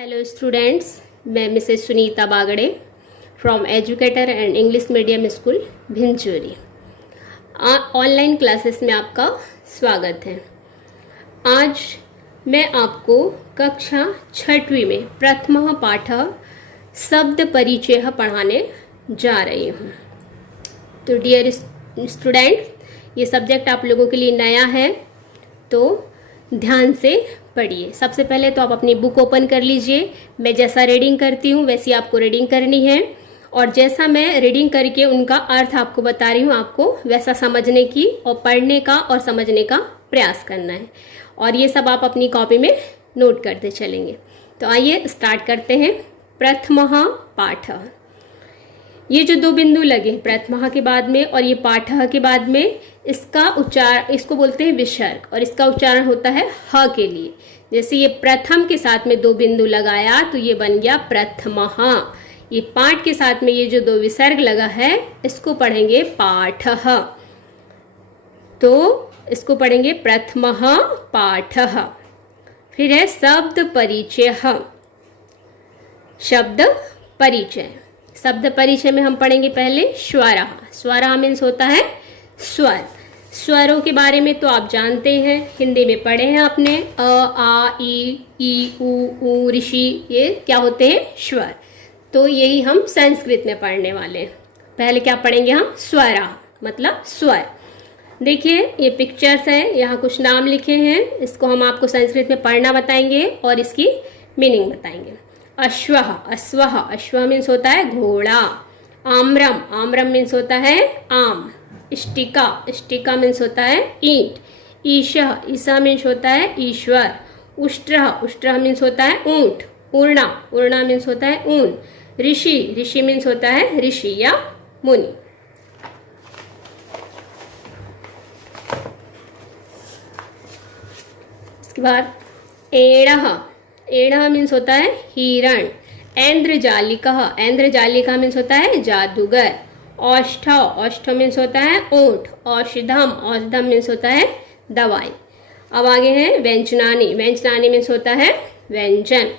Hello students, मैं Mrs Sunita Bagde from educator and English medium school Bhinchori. Online classes में आपका स्वागत है। आज मैं आपको कक्षा 6वीं में प्रथम पाठ शब्द परिचय पढ़ाने जा रही हूँ। तो डियर स्टूडेंट, ये सब्जेक्ट आप लोगों के लिए नया है, तो ध्यान से पढ़िए। सबसे पहले तो आप अपनी बुक ओपन कर लीजिए। मैं जैसा रीडिंग करती हूँ वैसी आपको रीडिंग करनी है, और जैसा मैं रीडिंग करके उनका अर्थ आपको बता रही हूँ, आपको वैसा समझने की और पढ़ने का और समझने का प्रयास करना है। और ये सब आप अपनी कॉपी में नोट करते चलेंगे। तो आइए स्टार्ट करते हैं। प्रथमः पाठ, ये जो दो बिंदु लगे प्रथमः के बाद में और ये पाठः के बाद में, इसको बोलते हैं विसर्ग, और इसका उच्चारण होता है ह के लिए। जैसे ये प्रथम के साथ में दो बिंदु लगाया तो ये बन गया प्रथमः। ये पाठ के साथ में ये जो दो विसर्ग लगा है इसको पढ़ेंगे पाठः। तो इसको पढ़ेंगे प्रथमः पाठः। फिर है शब्द परिचय। शब्द परिचय, शब्द परिचय में हम पढ़ेंगे पहले स्वरः। स्वरः मीन्स होता है स्वर। स्वरों के बारे में तो आप जानते हैं, हिंदी में पढ़े हैं आपने। अ, आ, ई, उ, ऋषि, ये क्या होते हैं? स्वर। तो यही हम संस्कृत में पढ़ने वाले हैं। पहले क्या पढ़ेंगे हम? स्वरः मतलब स्वर। देखिए ये पिक्चर्स है, यहाँ कुछ नाम लिखे हैं, इसको हम आपको संस्कृत में पढ़ना बताएंगे और इसकी मीनिंग बताएंगे। अश्वः, अश्वः, अश्व मीन्स होता है घोड़ा। आम्रम, आम्रम मीन्स होता है आम। इष्टिका, इष्टिका मीन्स होता है ईंट। ईशः, ईशा मीन्स होता है ईश्वर। उष्ट्रः, उष्ट्रः मीन्स होता है ऊंट। ऊर्णा, ऊर्णा मीन्स होता है ऊन। ऋषि, ऋषि मीन्स होता है ऋषि या मुनि। इसके बाद एणः, एणः मीन्स होता है हिरण। ऐन्द्रजालिकः, ऐन्द्रजालिका मीन्स होता है जादूगर। औष्ठव, औष्ठव मीन्स होता है ऊंट। औषधम, औषधम मीन्स होता है दवाई। अब आगे है व्यंजनानि, व्यंजनानि मीन्स होता है व्यंजन।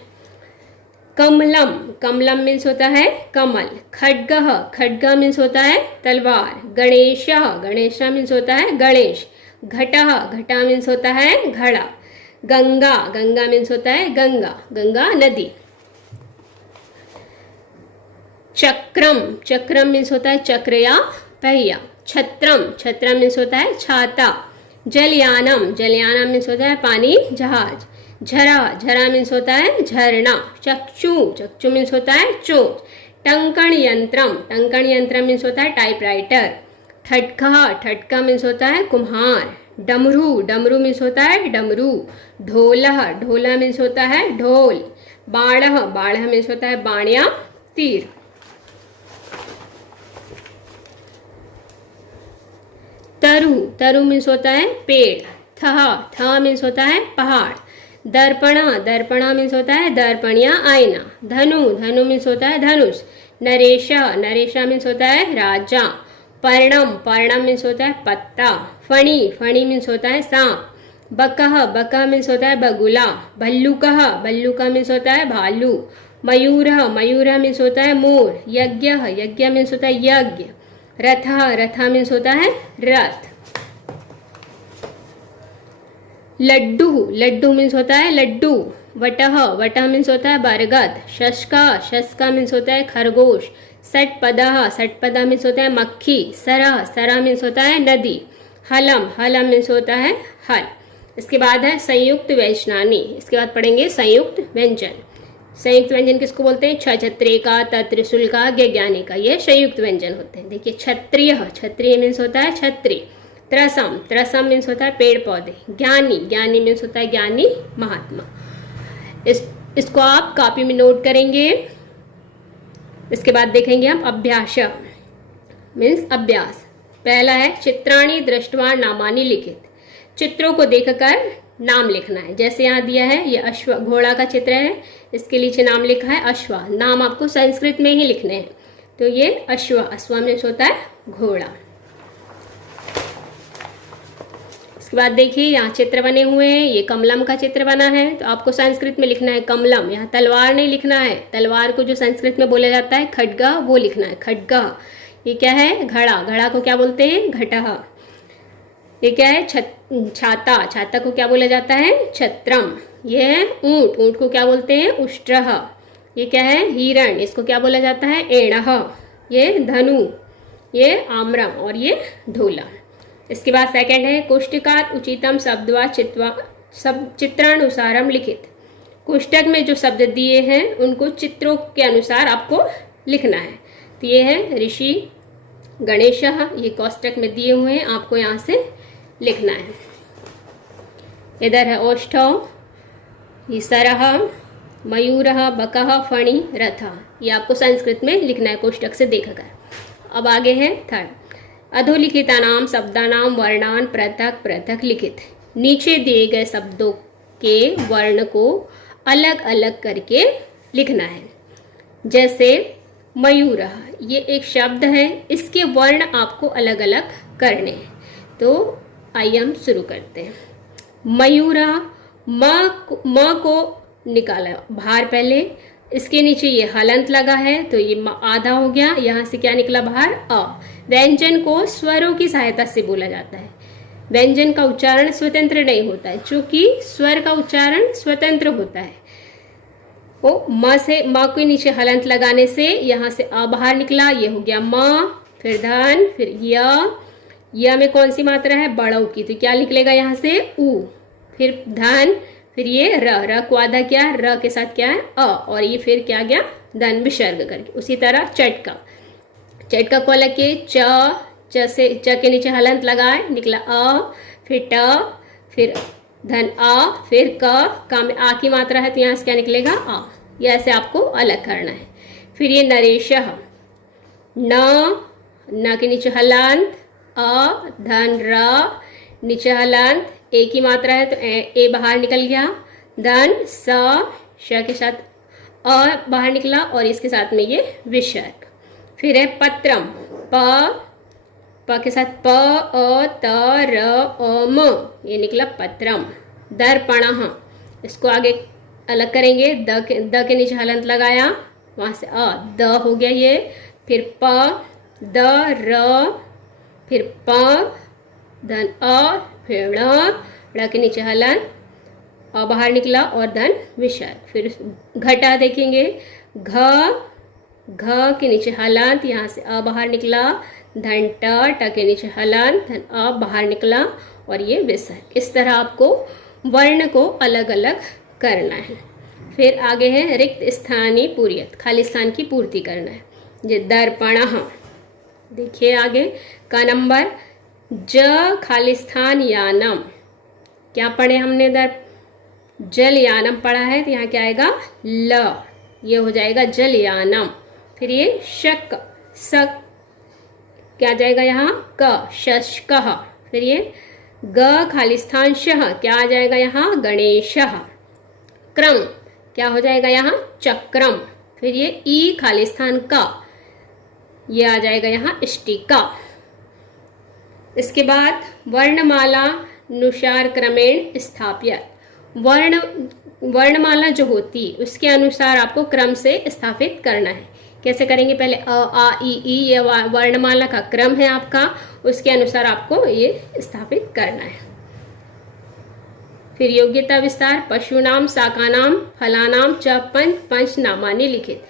कमलम, कमलम मीन्स होता है कमल। खड्गः, खड्ग मीन्स होता है तलवार। गणेशः, गणेश मीन्स होता है गणेश। घटः, घटा मीन्स होता है घड़ा। गंगा, गंगा मीन्स होता है गंगा, गंगा नदी। चक्रम, चक्रम मीन्स होता है चक्र या पहिया। छत्रम, छत्रम मीन्स होता है छाता। जलयानम, जलयानम मीन्स होता है पानी जहाज। झरा, झरा मीन्स होता है झरना। चक्षु, चक्षु मीन्स होता है चोंच। टंकण यंत्रम, टंकण यंत्रम मीन्स होता है टाइपराइटर। ठटका, ठटका मीन्स होता है कुम्हार। डमरू, डमरू मीन्स होता है डमरू। ढोलह, ढोला मीन्स होता है ढोल। बाणः, बाणः मीन्स होता है बाण या तीर। तरु, तरु मीन्स होता है पेड़। थह, थह मीन्स होता है पहाड़। दर्पणा, दर्पणा मीन्स होता है दर्पण या आईना। धनु, धनु मीन्स होता है धनुष। नरेशा, नरेशा मीन्स होता है राजा। पर्णम, पर्णम मीन्स होता है पत्ता। फणी, फणी मीन्स होता है सांप। बकह, बकह मीन्स होता है बगुला। भल्लुकः, भल्लुका मीन्स होता है भालू। मयूरः, मयूरः मीन्स होता है मोर। यज्ञः, यज्ञ मीन्स होता है यज्ञ। रथः, रथः मीन्स होता है रथ। लड्डू, लड्डू मीन्स होता है लड्डू। वटः, वटः मीन्स होता है बरगद। शशका, शशका मीन्स होता है खरगोश। षटपदः, षटपदा मीन्स होता है मक्खी। सरः, सरः मीन्स होता है नदी। हलम, हलम मीन्स होता है हल। इसके बाद है संयुक्त व्यंजनानि। इसके बाद पढ़ेंगे संयुक्त व्यंजन। संयुक्त व्यंजन किसको बोलते हैं? छत्रे का, त्रिशूल का, ज्ञानी का, ये संयुक्त व्यंजन होते हैं। देखिए क्षत्रिय, क्षत्रिय मीन्स होता है छत्री। त्रसम, त्रसम मीन्स होता है पेड़ पौधे। ज्ञानी, ज्ञानी मीन्स होता है ज्ञानी महात्मा। इसको आप कॉपी में नोट करेंगे। इसके बाद देखेंगे हम अभ्यास मीन्स अभ्यास। पहला है चित्राणि दृष्ट्वा नामानि लिखित। चित्रों को देखकर नाम लिखना है। जैसे यहाँ दिया है ये अश्व, घोड़ा का चित्र है, इसके नीचे नाम लिखा है अश्व। नाम आपको संस्कृत में ही लिखने हैं। तो ये अश्व, अश्व मीन्स होता है घोड़ा। उसके बाद देखिए यहाँ चित्र बने हुए हैं, ये कमलम का चित्र बना है, तो आपको संस्कृत में लिखना है कमलम। यहाँ तलवार नहीं लिखना है, तलवार को जो संस्कृत में बोला जाता है खड्गा, वो लिखना है खड्गा। ये क्या है? घड़ा, घड़ा को क्या बोलते हैं? घटः। ये क्या है? छाता, छाता को क्या बोला जाता है? छत्रम। ये है ऊंट, ऊंट को क्या बोलते हैं? उष्ट्रः। ये क्या है? हिरण, इसको क्या बोला जाता है? एणः। ये धनु, ये आम्रम, और ये ढोला। इसके बाद सेकंड है कोष्टकात उचितम शब्दवा चित्वा सब चित्रानुसारम लिखित। कोष्टक में जो शब्द दिए हैं उनको चित्रों के अनुसार आपको लिखना है। तो ये है ऋषि गणेशः, ये कोष्टक में दिए हुए हैं, आपको यहाँ से लिखना है। इधर है ओष्ठौ, सरः, मयूरः, बकः, फणि, रथः, ये आपको संस्कृत में लिखना है कोष्टक से देखकर। अब आगे है थर्ड, अधोलिखितानाम शब्दानाम वर्णान पृथक पृथक लिखित। नीचे दिए गए शब्दों के वर्ण को अलग अलग करके लिखना है। जैसे मयूर, ये एक शब्द है, इसके वर्ण आपको अलग अलग करने हैं। तो आइए हम शुरू करते हैं। मयूरा, म को निकाला बाहर, पहले इसके नीचे ये हलंत लगा है तो ये आधा हो गया, यहाँ से क्या निकला बाहर? अ। व्यंजन को स्वरों की सहायता से बोला जाता है। व्यंजन का उच्चारण स्वतंत्र नहीं होता है, चूंकि स्वर का उच्चारण स्वतंत्र होता है। वो म से, म के नीचे हलंत लगाने से यहाँ से अ बाहर निकला, ये हो गया म, फिर धन, फिर य में कौन सी मात्रा है? बड़ऊ की, तो क्या निकलेगा यहाँ से? उ, फिर धन, फिर ये र को आधा क्या? र के साथ क्या है? अ, और ये फिर क्या गया? धन विसर्ग करके। उसी तरह चटका, चटका को अलग के च से, च के नीचे हलंत लगाए, निकला अ, फिर ट, फिर धन आ, फिर क में आ की मात्रा है तो यहाँ से क्या निकलेगा? आ। ये ऐसे आपको अलग करना है। फिर ये नरेशः, न के नीचे हलंत, अ, धन र, नीचे हलंत, ए की मात्रा है तो ए बाहर निकल गया, धन श के साथ अ बाहर निकला, और इसके साथ में ये विसर्ग। फिर है पत्रम, प के साथ प, अ, त, र, अ, म, ये निकला पत्रम। दर्पणः, इसको आगे अलग करेंगे, द के नीचे हलंत लगाया, वहाँ से अ, द हो गया ये, फिर प, द, र, फिर प, धन अ, फिर ड़ के नीचे हलंत, अ बाहर निकला, और धन विसर्ग। फिर घटा देखेंगे, घ के नीचे हलंत, यहाँ से अ बाहर निकला, धन ट के नीचे हलंत, धन अ बाहर निकला, और ये विसर्ग। इस तरह आपको वर्ण को अलग अलग करना है। फिर आगे है रिक्त स्थानी पूर्यत, खाली स्थान की पूर्ति करना है। ये दर्पणः, देखिए आगे का नंबर, ज खाली स्थान यानम, क्या पढ़े हमने? जल यानम पढ़ा है, तो यहाँ क्या आएगा? ल, ये हो जाएगा जल यानम। फिर ये शक, सक क्या जाएगा यहाँ? क, शशकः। फिर ये ग खाली स्थान शह, क्या आ जाएगा यहाँ? गणेशः। क्रम क्या हो जाएगा यहाँ? चक्रम। फिर ये ई खाली स्थान का, ये आ जाएगा यहाँ इष्टिका। इसके बाद वर्णमाला अनुसार क्रमेण स्थाप्य, वर्णमाला जो होती है उसके अनुसार आपको क्रम से स्थापित करना है। कैसे करेंगे? पहले अ, आ, ई, ये वर्णमाला का क्रम है आपका, उसके अनुसार आपको ये स्थापित करना है। फिर योग्यता विस्तार, पशुनाम, शाकानाम, फलानाम च पंच नामानि लिखित।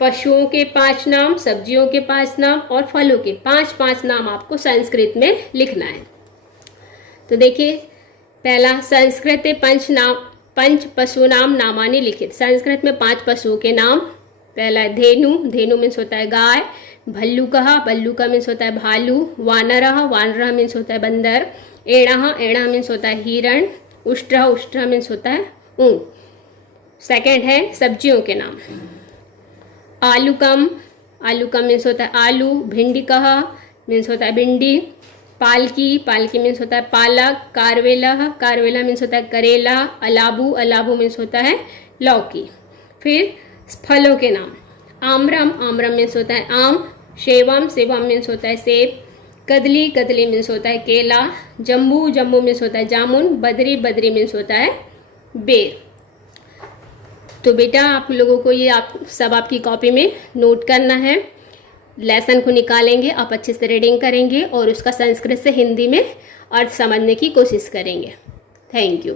पशुओं के 5 नाम, सब्जियों के 5 नाम और फलों के 5 नाम आपको संस्कृत में लिखना है। तो देखिए पहला, संस्कृत पंच पशुनाम नामानि लिखित। संस्कृत में 5 पशुओं के नाम। पहला है धेनु, धेनु मीन्स होता है गाय। भल्लुकः, भल्लुका मीन्स होता है भालू। वानरः, वानरः मीन्स होता है बंदर। एणः, एणः मीन्स होता है हिरण। उष्ट्रः, उष्ट्रः मीन्स होता है ऊंट। सेकंड है सब्जियों के नाम। आलूकम, आलूकम मीन्स होता है आलू। भिंडिकः मीन्स होता है भिंडी। पालकी, पालकी मीन्स होता है पालक। कारवेलः, कारवेला मीन्स होता है करेला। अलाबू, अलाबू मीन्स होता है लौकी। फिर फलों के नाम। आम्रम, आम्रम मीन्स होता है आम। सेवम, सेवम मीन्स होता है सेब। कदली, कदली मीन्स होता है केला। जम्बू, जम्बू मीन्स होता है जामुन। बदरी, बदरी मीन्स होता है बेर। तो बेटा आप लोगों को ये आप सब आपकी कॉपी में नोट करना है। लेसन को निकालेंगे, आप अच्छे से रीडिंग करेंगे और उसका संस्कृत से हिंदी में अर्थ समझने की कोशिश करेंगे। Thank you.